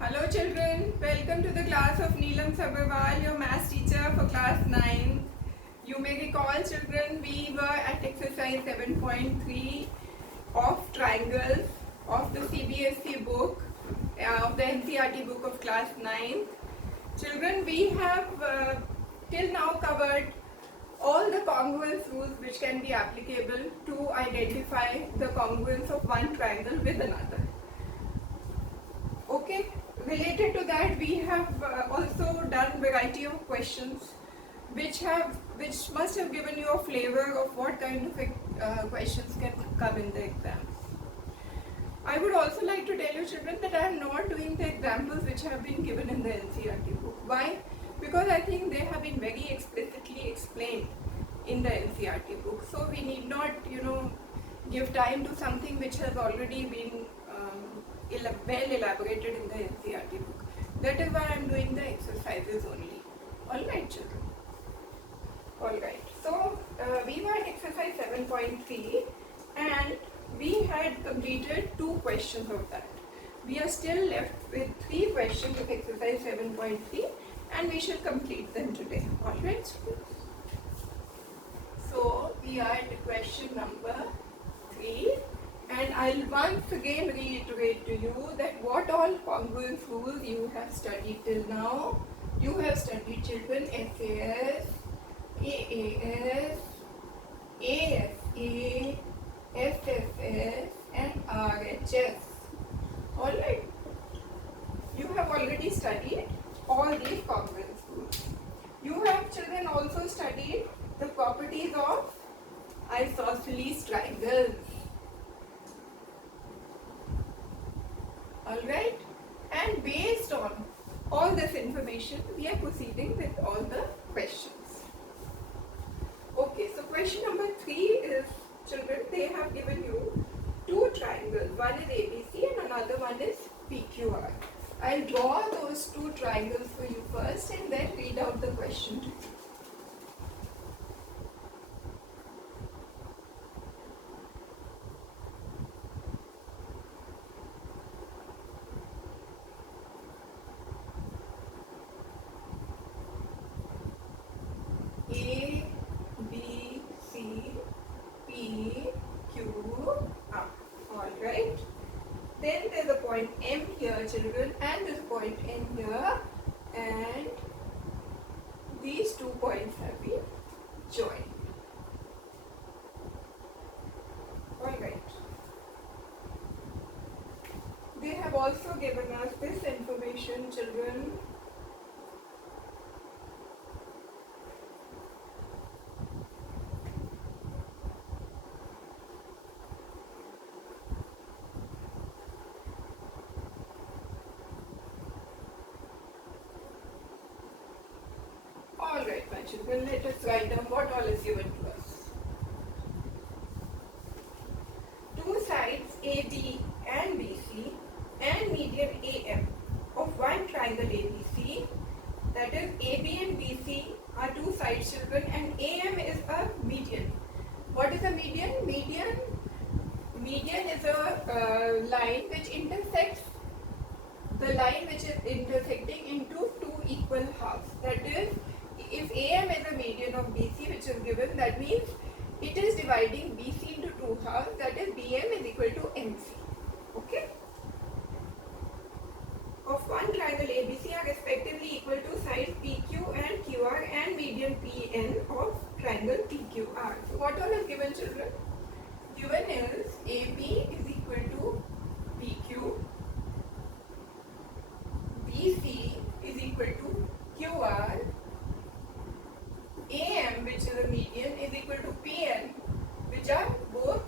Hello children, welcome to the class of Neelam Sabharwal, your maths teacher for class 9. You may recall children, we were at exercise 7.3 of triangles of the CBSE book, of the NCERT book of class 9. Children, we have till now covered all the congruence rules which can be applicable to identify the congruence of one triangle with another. Okay, related to that we have also done variety of questions which must have given you a flavor of what kind of questions can come in the exam. I would also like to tell you children that I am not doing the examples which have been given in the NCERT book. Why? Because I think they have been very explicitly explained in the NCERT book. So we need not, give time to something which has already been well elaborated in the NCERT book. That is why I am doing the exercises only. Alright children. Alright. So we were at exercise 7.3 and we had completed 2 questions of that. We are still left with 3 questions of exercise 7.3 and we shall complete them today. Alright students. So we are at question number 3. And I'll once again reiterate to you that what all congruence rules you have studied till now. You have studied children SAS, AAS, ASA, SSS and RHS. Alright. You have already studied all these congruence rules. You have children also studied the properties of isosceles triangles. Alright, and based on all this information, we are proceeding with all the questions. Okay, so question number 3 is, children, they have given you 2 triangles. One is ABC and another one is PQR. I'll draw those 2 triangles for you first and then read out the question to you. A, B, C, P, Q, R. Alright. Then there's a point M here, children, and there's a point N here, and these 2 points have been joined. Alright. They have also given us this information, children. Alright, my children, let us write down what all is given to us. 2 sides AD and BC and median AM of one triangle ABC, that is AB and BC are 2 sides, children, and AM is a median. What is a median? Median is a line which intersects the line which is intersecting into 2 equal halves. That is, if AM is a median of BC which is given, that means it is dividing BC into 2 halves, that is BM is equal to MC. Okay? Of one triangle ABC are respectively equal to sides PQ and QR and median PN of triangle PQR. So what all is given, children? Given is AB is equal to PQ, BC is equal to QR, AM, which is a median, is equal to PN, which are both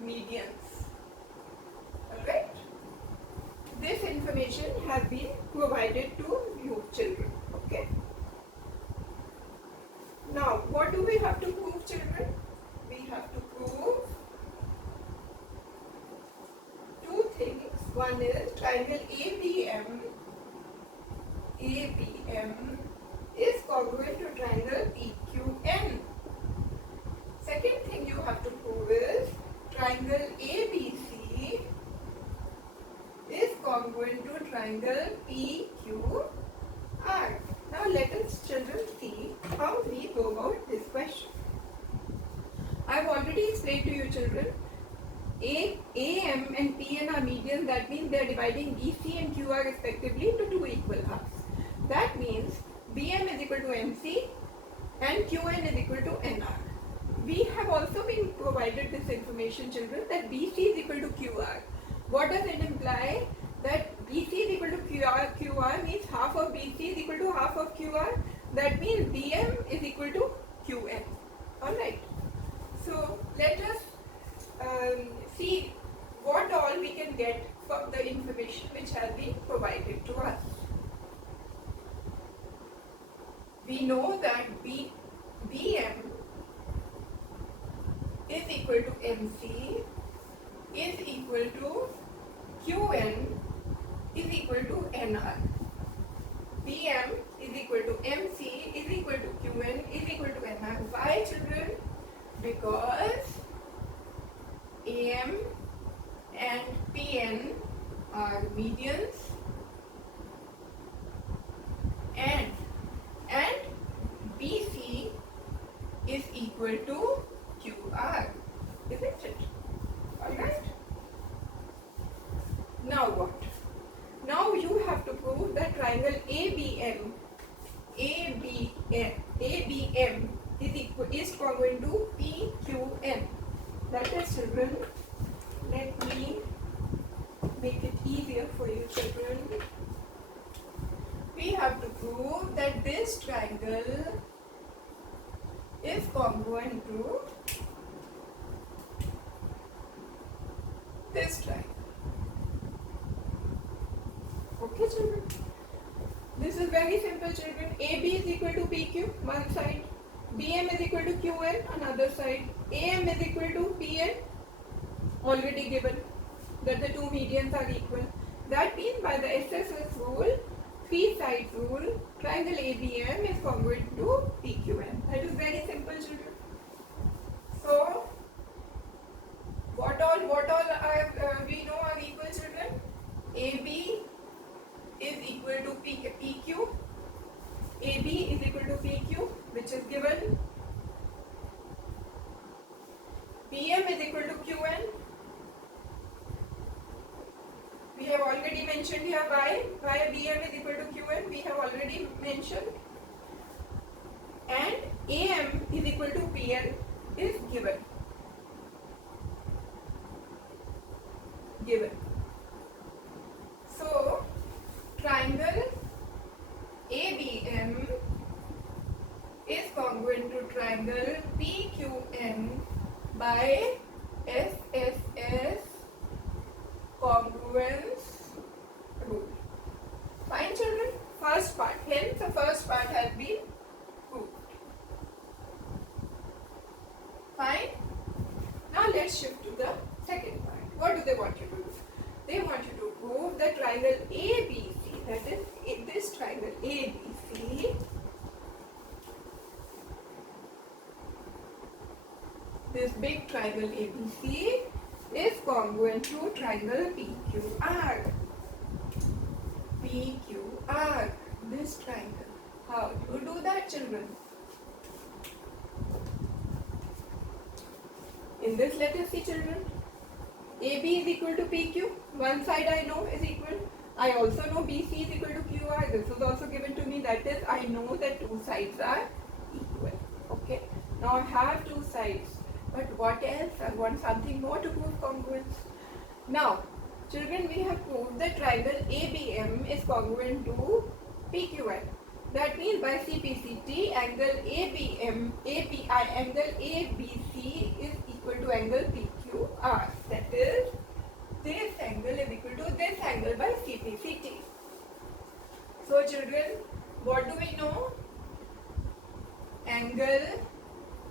medians. Alright? This information has been provided to you children. Okay? Now, what do we have to prove, children? We have to prove 2 things. One is triangle ABM is congruent to triangle PQN. Second thing you have to prove is triangle ABC is congruent to triangle triangle PQR. Now let us children see how we go about this question. I have already explained to you children, AM and PN are medians. That means they are dividing BC and QR respectively into two equal halves. That means BM is equal to MC and QN is equal to NR. We have also been provided this information children that BC is equal to QR. What does it imply? That BC is equal to QR means half of BC is equal to half of QR. That means BM is equal to QN. Alright. So let us see what all we can get from the information which has been provided to us. We know that BM is equal to MC is equal to QN is equal to NR. BM is equal to MC is equal to QN is equal to NR. Why children? Because AM and PN are medians and BC is equal to QR, isn't it? Alright? Now what? Now you have to prove that triangle ABM is congruent to PQN. That is children, let me make it easier for you children. We have to prove that this triangle is congruent to this triangle. Okay children, this is very simple children. AB is equal to PQ one side, BM is equal to QN another side, AM is equal to PN already given that the two medians are equal. That means by the SSS rule, three sides rule, triangle ABM is congruent to PQN. That is very simple children. So what all are we know are equal children? AB is equal to PQ, AB is equal to PQ which is given, BM is equal to QN. We have already mentioned here why BM is equal to QN, we have already mentioned, and AM is equal to PN is given. So triangle ABM is congruent to triangle PQN by SSS congruence rule. Fine children? First part. Hence the first part has been proved. Fine? Now let's shift to the second part. What do they want you to do? They want you to prove that triangle ABC, that is this triangle ABC, this big triangle ABC is congruent to triangle PQR. PQR, this triangle. How do you do that children? In this let us see children. AB is equal to PQ. One side I know is equal. I also know BC is equal to QR. This was also given to me. That is, I know that two sides are equal. Okay. Now I have two sides. But what else? I want something more to prove congruence. Now, children, we have proved that triangle ABM is congruent to PQN. That means by CPCT, angle angle ABC is equal to angle PQR. That is, this angle is equal to this angle by CPCT. So children, what do we know? Angle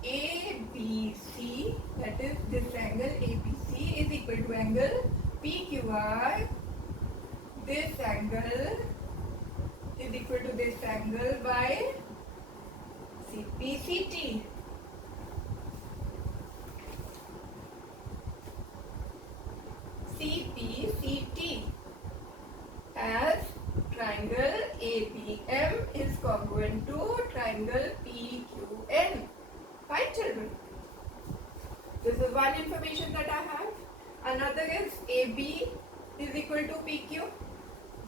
ABC, that is this angle ABC is equal to angle PQR. This angle is equal to this angle by CPCT. CPCT as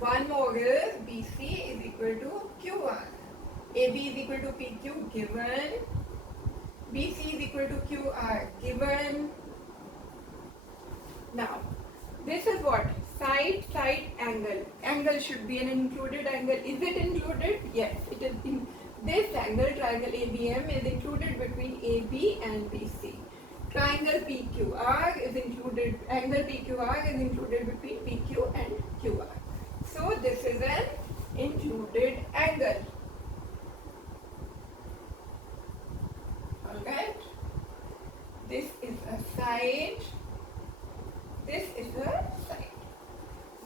One more is BC is equal to QR. AB is equal to PQ given. BC is equal to QR given. Now, this is what? Side angle. Angle should be an included angle. Is it included? Yes, it is. This angle, triangle ABM, is included between AB and BC. Triangle PQR is included, angle PQR is included between PQ and QR. So this is an included angle. Alright? This is a side. This is a side.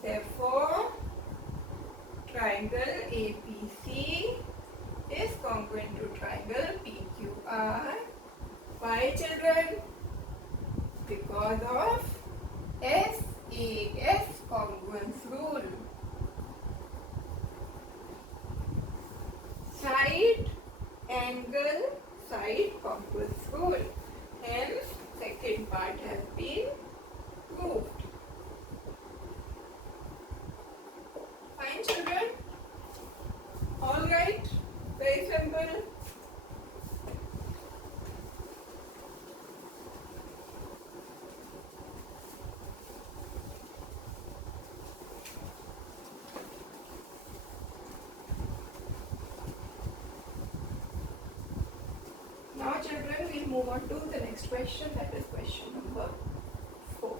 Therefore, triangle ABC is congruent to triangle PQR. Why, children? Because of SAS, congruence rule. Side angle side congruence rule. Hence, second part has been proved. Fine, children? All right? Very simple. Now, children, we'll move on to the next question, that is question number 4.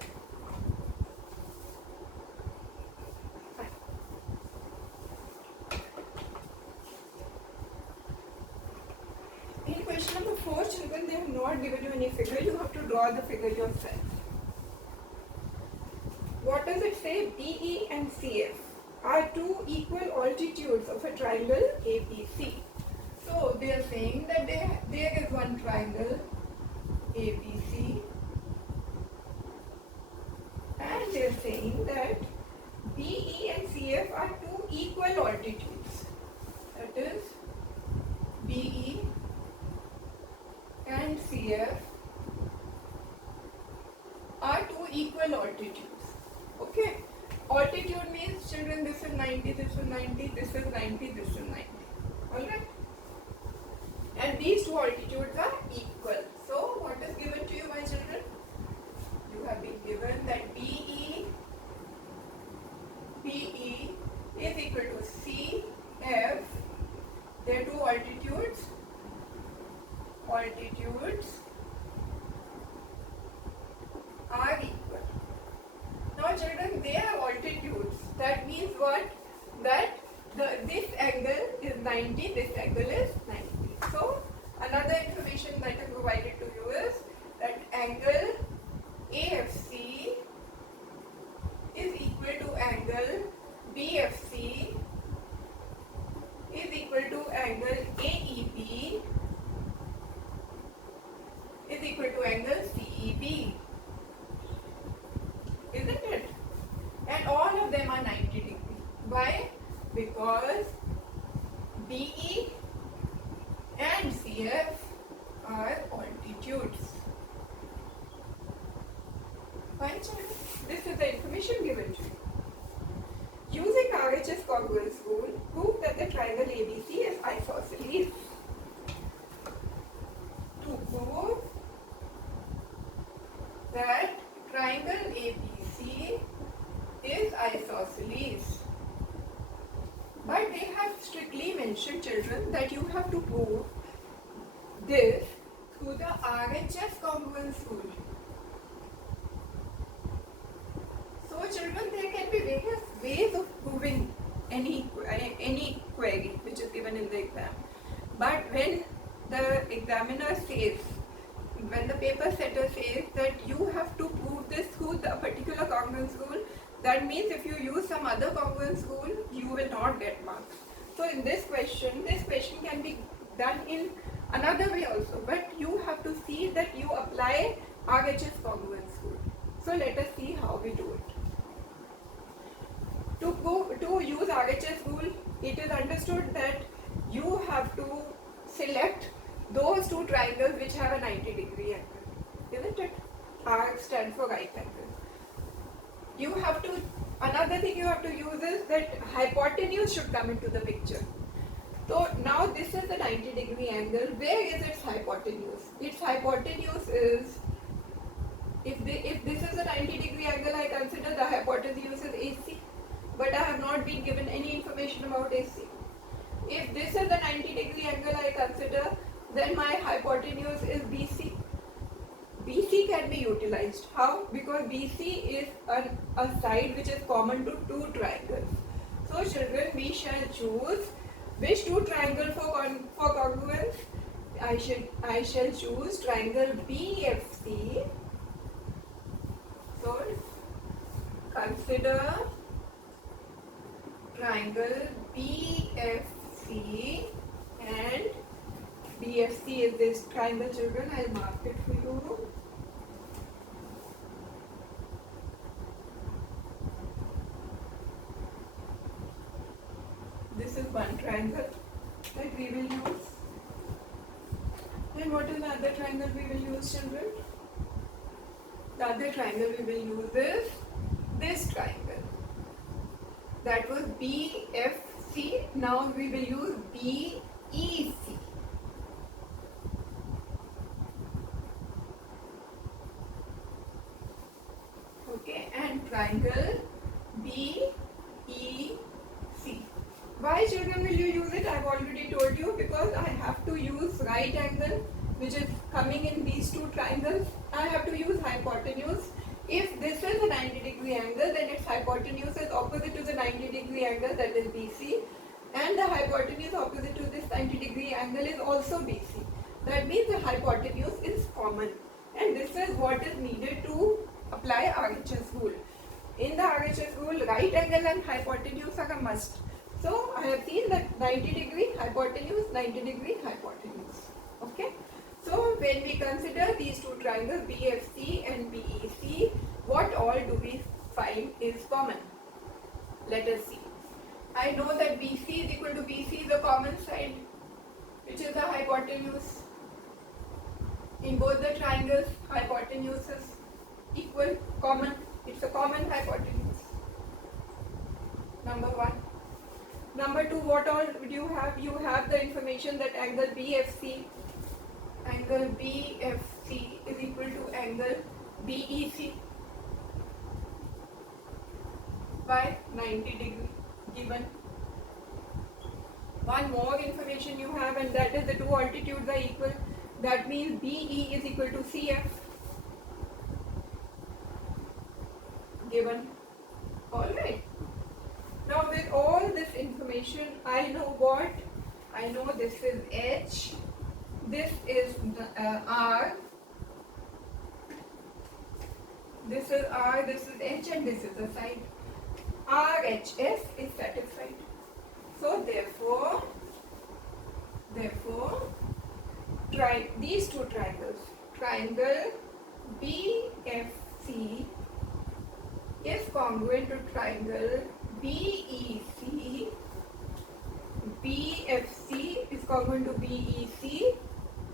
In question number 4, children, they have not given you any figure. You have to draw the figure yourself. What does it say? BE and CF are two equal altitudes of a triangle ABC. So they are saying that there is one triangle ABC, and they are saying that BE and CF are two equal altitudes. That is, BE and CF are two equal altitudes. Okay? Altitude means, children, this is 90, this is 90, this is 90, this is 90. Alright? And these two altitudes are equal. So, what is given to you, my children? You have been given that BE is equal to CF. There are two altitudes. Altitudes are equal. Now, children, they are altitudes. That means what? That this angle is 90, this angle is 90. So, another information that I provided to you is that angle AFC is equal to angle BFC is equal to angle AEB is equal to angle CEB. Isn't it? And all of them are 90 degrees. Why? Because BE and CF are altitudes. Fine, children? This is the information given to you. Using RHS congruence rule, prove that the triangle ABC is isosceles. To prove that triangle ABC is isosceles. But they have strictly mentioned, children, that you have to prove this through the RHS congruence rule. So, children, there can be various ways of proving any query which is given in the exam. But when the examiner says, when the paper setter says that you have to prove this through the particular congruence rule, that means if you use some other congruence rule, you will not get marks. So in this question can be done in another way also, but you have to see that you apply RHS congruence rule. So let us see how we do it. To use RHS rule, it is understood that you have to select those two triangles which have a 90-degree angle, isn't it? R stands for right angle. You have to another thing you have to use is that hypotenuse should come into the picture. So now this is the 90-degree angle. Where is its hypotenuse? Its hypotenuse is, if this is a 90-degree angle, I consider the hypotenuse is AC, but I have not been given any information about AC. If this is the 90-degree angle I consider, then my hypotenuse is BC. BC can be utilized. How? Because BC is a side which is common to two triangles. So children, we shall choose which two triangle for congruence? I shall choose triangle BFC. So consider triangle BFC, and BFC is this triangle, children. I'll mark it for you. This is one triangle that we will use. And what is the other triangle we will use, children? The other triangle we will use is this triangle. That was BFC. Now we will use BEC. Okay, and triangle BEC. Why, children, will you use it? I have already told you, because I have to use right angle which is coming in these two triangles. I have to use hypotenuse. If this is a 90-degree angle, then its hypotenuse is opposite to the 90-degree angle, that is BC, and the hypotenuse opposite to this 90-degree angle is also BC. That means the hypotenuse is common, and this is what is needed to apply RHS rule. In the RHS rule, right angle and hypotenuse are a must. So I have seen that 90-degree hypotenuse, 90-degree hypotenuse. Okay. So when we consider these two triangles BFC and BEC, what all do we find is common? Let us see. I know that BC is equal to BC, the common side, which is the hypotenuse. In both the triangles, hypotenuse is equal, common. It's a common hypotenuse. Number one. Number two, what all do you have? You have the information that angle BFC is equal to angle BEC by 90 degree given. One more information you have, and that is the two altitudes are equal. That means BE is equal to CF given. Alright. Now with all this information, I know what? I know this is H, this is R, this is R, this is H, and this is the side. RHS is satisfied. So therefore, try these two triangles. Triangle BFC is congruent to triangle BEC. BFC is congruent to BEC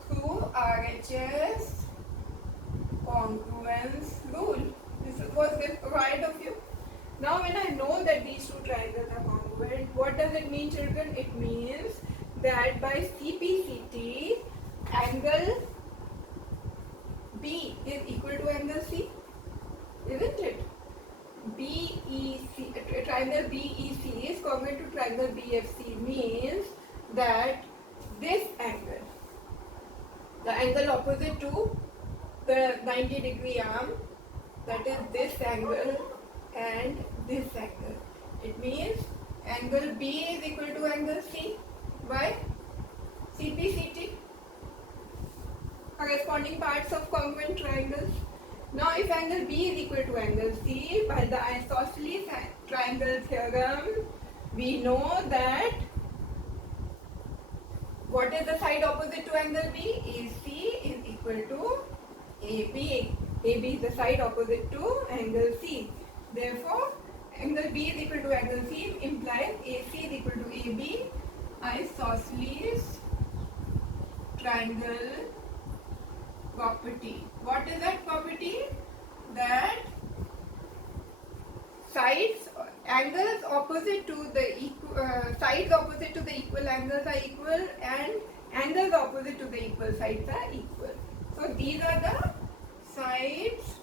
through RHS congruence rule. This was required of you. Now when I know that these two triangles are congruent, what does it mean, children? It means that by CPCT, angle B is equal to angle C, isn't it? BEC, triangle BEC is congruent to triangle BFC, means that this angle, the angle opposite to the 90 degree arm, that is this angle and this angle. It means angle B is equal to angle C by CPCT, corresponding parts of congruent triangles. Now if angle B is equal to angle C, by the isosceles triangle theorem, we know that what is the side opposite to angle B? AC is equal to AB. AB is the side opposite to angle C. Therefore, angle B is equal to angle C implies AC is equal to AB, isosceles triangle property. What is that property? That sides, angles opposite to the sides opposite to the equal angles are equal, and angles opposite to the equal sides are equal. So these are the sides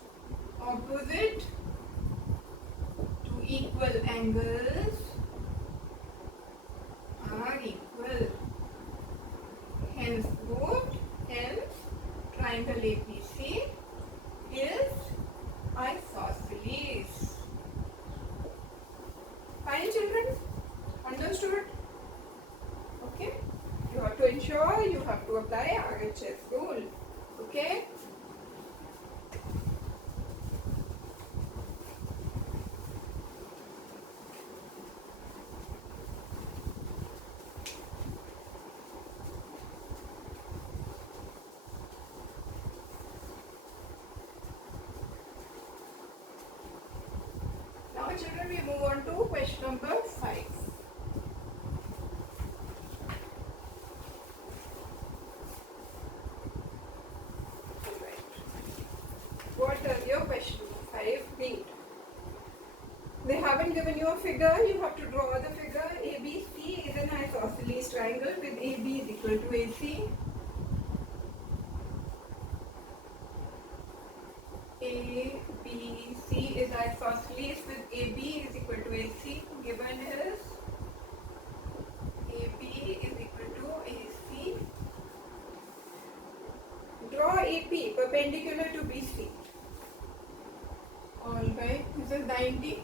opposite to equal angles are equal. Hence triangle ABC is isosceles. Fine, children? Understood? Okay? You have to ensure you have to apply RHS rule. Okay? Now, children, we move on to question number 5. What does your question number 5 read? They haven't given you a figure, you have to draw the figure. ABC is an isosceles triangle with AB is equal to AC. ABC is isosceles with AB is equal to AC. Given is AB is equal to AC. Draw AP perpendicular to BC. Alright, this is 90.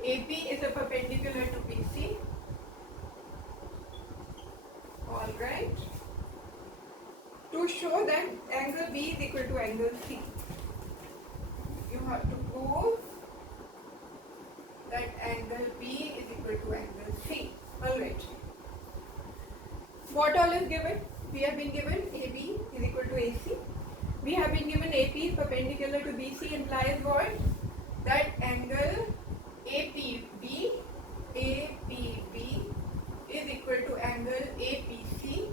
AP is a perpendicular to BC. Alright. To show that angle B is equal to angle C, you have to prove that angle B is equal to angle C. Alright. What all is given? We have been given AB is equal to AC. We have been given AP perpendicular to BC implies what? That angle APB is equal to angle APC.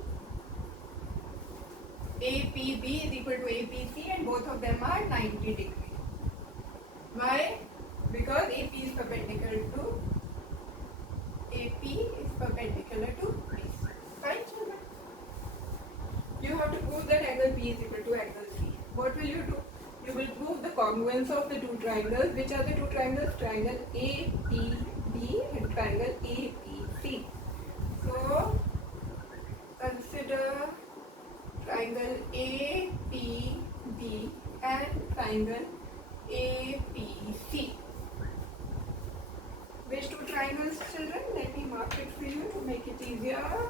APB is equal to APC, and both of them are 90 degrees. Why? Because AP is perpendicular to BC. Right, children? You have to prove that angle B is equal to angle C. What will you do? You will prove the congruence of the two triangles. Which are the two triangles? Triangle APB and triangle APC. So, consider triangle APB and triangle APC. Which two triangles, children? Let me mark it for you to make it easier.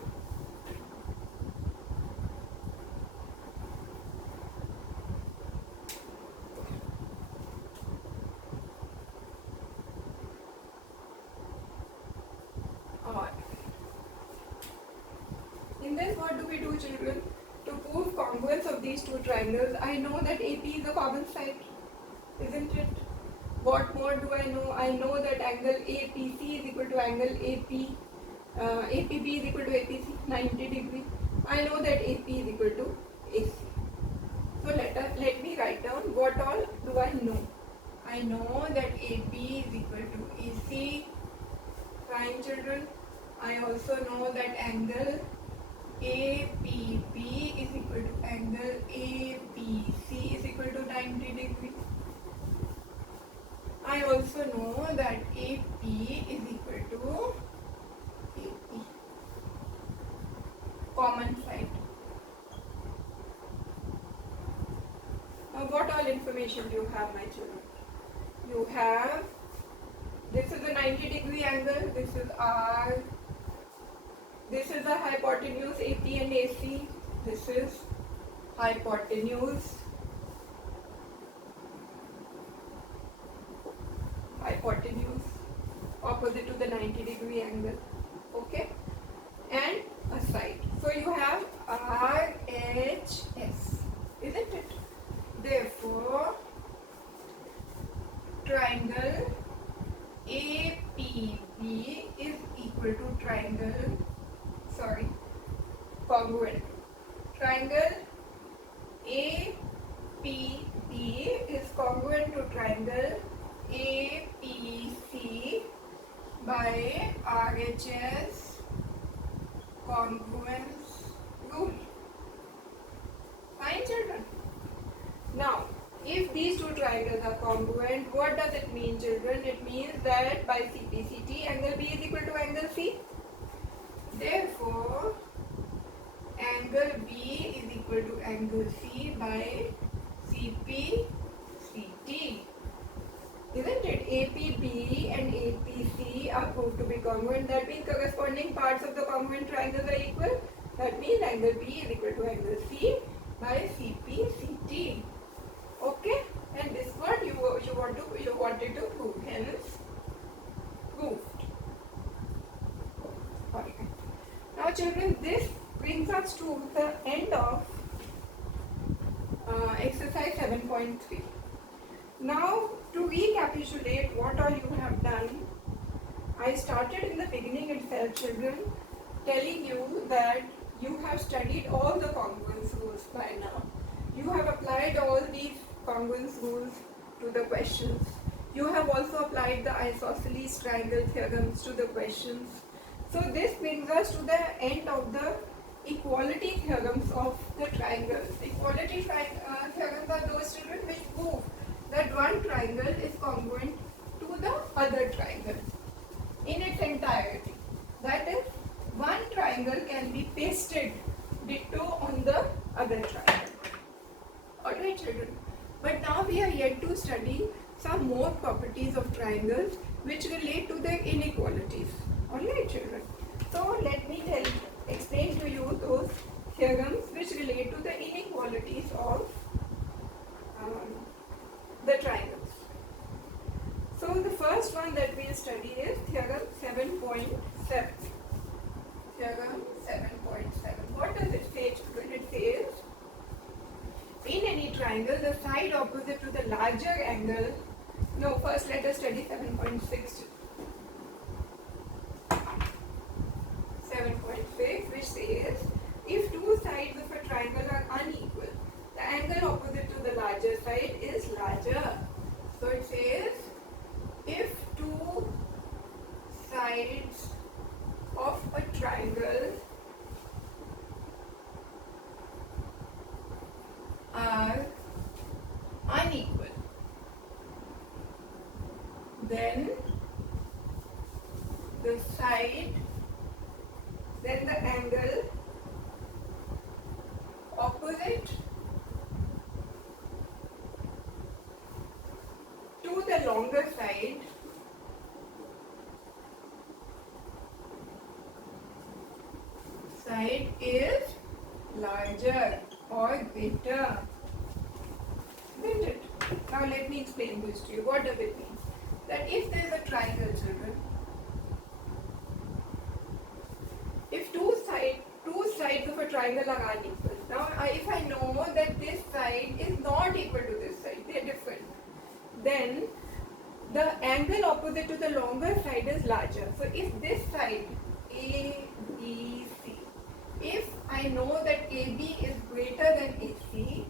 In this, what do we do, children? To prove congruence of these two triangles, I know that AP is a common side, isn't it? What more do I know? I know that angle APC is equal to angle APB is equal to APC, 90 degree. I know that AP is equal to AC. So let me write down what all do I know. I know that AP is equal to AC. Fine, children. I also know that angle APB is equal to angle APC is equal to 90 degree. I also know that AP is equal to AP, common side. Now what all information do you have, my children? You have, this is a 90 degree angle, this is R, this is the hypotenuse AP and AC, this is hypotenuse opposite to the 90 degree angle, okay, and a side. So you have RHS, isn't it? Therefore, triangle APB is equal to congruent. Triangle APB is congruent to triangle APC by RHS congruence rule. Fine, children. Now, if these two triangles are congruent, what does it mean, children? It means that by CPCT, angle B is equal to angle C. Therefore, angle B is equal to angle C by CPCT. Isn't it? APB and APC are proved to be congruent. That means corresponding parts of the congruent triangles are equal. That means angle B is equal to angle C by CPCT. Okay? And this what you wanted to prove. Hence, proved. Alright. Now, children, this brings us to the end of exercise 7.3. Now, to recapitulate what all you have done, I started in the beginning itself, children, telling you that you have studied all the congruence rules by now. You have applied all these congruence rules to the questions. You have also applied the isosceles triangle theorems to the questions. So this brings us to the end of the equality theorems of the triangles. Equality theorems are those, children, which prove that one triangle is congruent to the other triangle in its entirety. That is, one triangle can be pasted ditto on the other triangle. Alright, children. But now we are yet to study some more properties of triangles which relate to their inequalities. Alright, children. So let me explain to you those theorems which relate to the inequalities of the triangles. So the first one that we will study is theorem 7.7. Theorem 7.7. What does it say, children? It says, in any triangle, the side opposite to the larger angle. No, first let us study 7.6. 7.6, which says, if two sides of a triangle are unequal, the angle opposite to the larger side is larger. So it says, if two sides of a triangle are unequal, then the angle opposite to the longer side is larger or greater. Isn't it? Now let me explain this to you. What does it mean? That if there is a triangle, children, if two sides of a triangle are unequal. Now if I know that this side is not equal to this side, they are different, then the angle opposite to the longer side is larger. So if this side ABC, if I know that AB is greater than AC,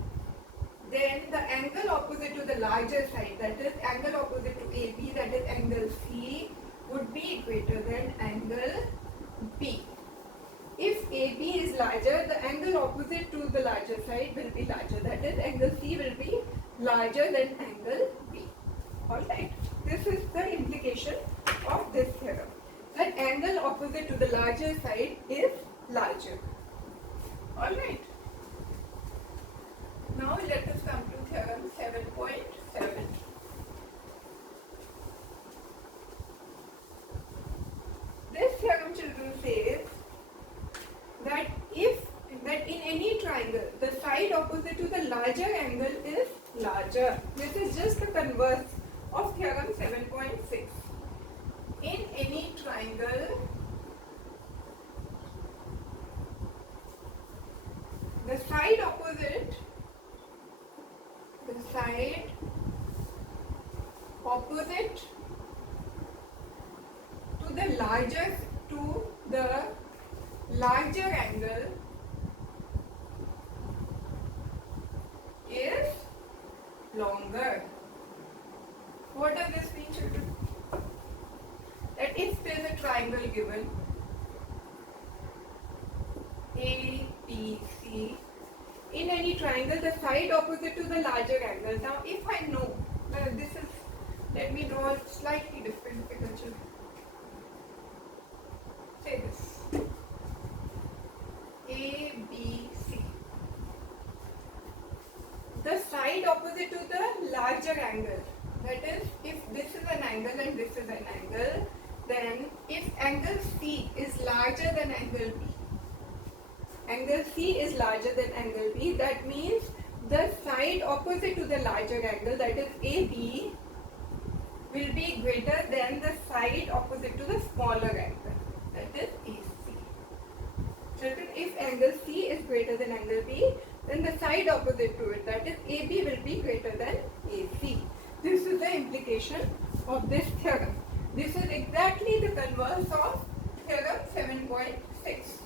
then the angle opposite to the larger side, that is angle opposite to AB, that is angle C, would be greater than angle B. If AB is larger, the angle opposite to the larger side will be larger, that is angle C will be larger than angle B. Alright, this is the implication of this theorem, that angle opposite to the larger side is larger. Alright. Now let us come to theorem 7.7. This theorem, children, says that in any triangle, the side opposite to the larger angle is larger. This is just the converse of theorem 7.6. In any triangle, the side opposite to the larger angle is longer. What does this mean, children? That if there A, B, C in any triangle, the side opposite to the larger angle. Now, if I know this is, let me draw a slightly different picture. Say this A, B, C. The side opposite to the larger angle. That is, if this is an angle and this is an angle, then if angle C is larger than angle B, angle C is larger than angle B, that means the side opposite to the larger angle, that is AB, will be greater than the side opposite to the smaller angle, that is AC. Children, if angle C is greater than angle B, then the side opposite to it, that is AB, will be greater than AC. This is the implication of this theorem. This is exactly the converse of theorem 7.6.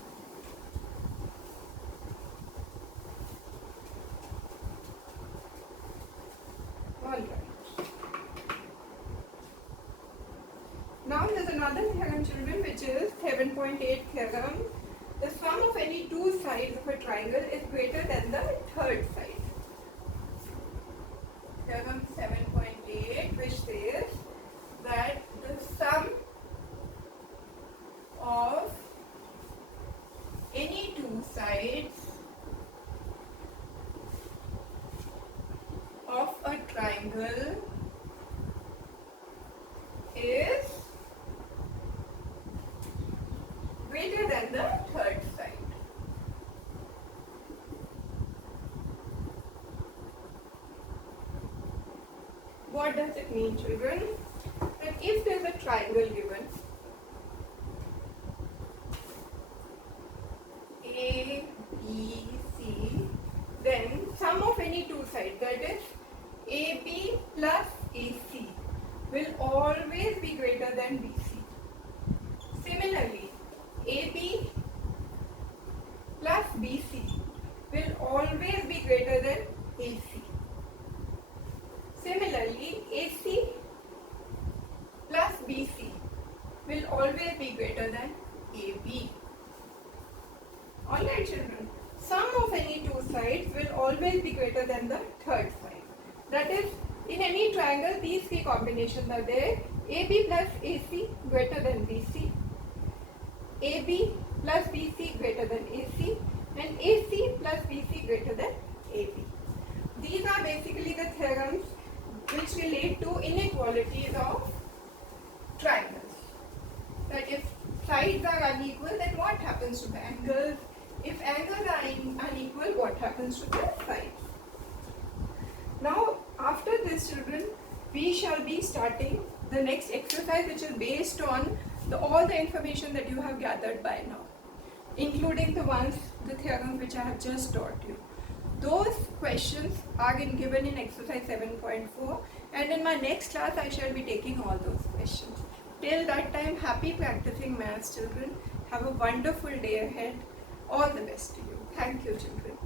Alright. Now there is another theorem, children, which is 7.8 theorem. The sum of any two sides of a triangle is greater than the third side. Theorem 7.8, which says that the sum of any two sides of a triangle is greater than the third side. What does it mean, children? That if there is a triangle given, A, B, C, then sum of any two sides, that is AB plus AC, will always be greater than BC. Similarly, AB plus BC will always be greater than AC. Similarly, AC plus BC will always be greater than AB. Alright, children, sum of any two sides will always be greater than the third side. That is, in any triangle, these three combinations are there. AB plus AC greater than BC, AB plus BC greater than AC, and AC plus BC greater than AB. These are basically the theorems which relate to inequalities of triangles. That if sides are unequal, then what happens to the angles? If angles are unequal, what happens to the sides? Now, after this, children, we shall be starting the next exercise, which is based on all the information that you have gathered by now, including the theorems which I have just taught you. Those questions are given in exercise 7.4, and in my next class I shall be taking all those questions. Till that time, happy practicing maths, children. Have a wonderful day ahead. All the best to you. Thank you, children.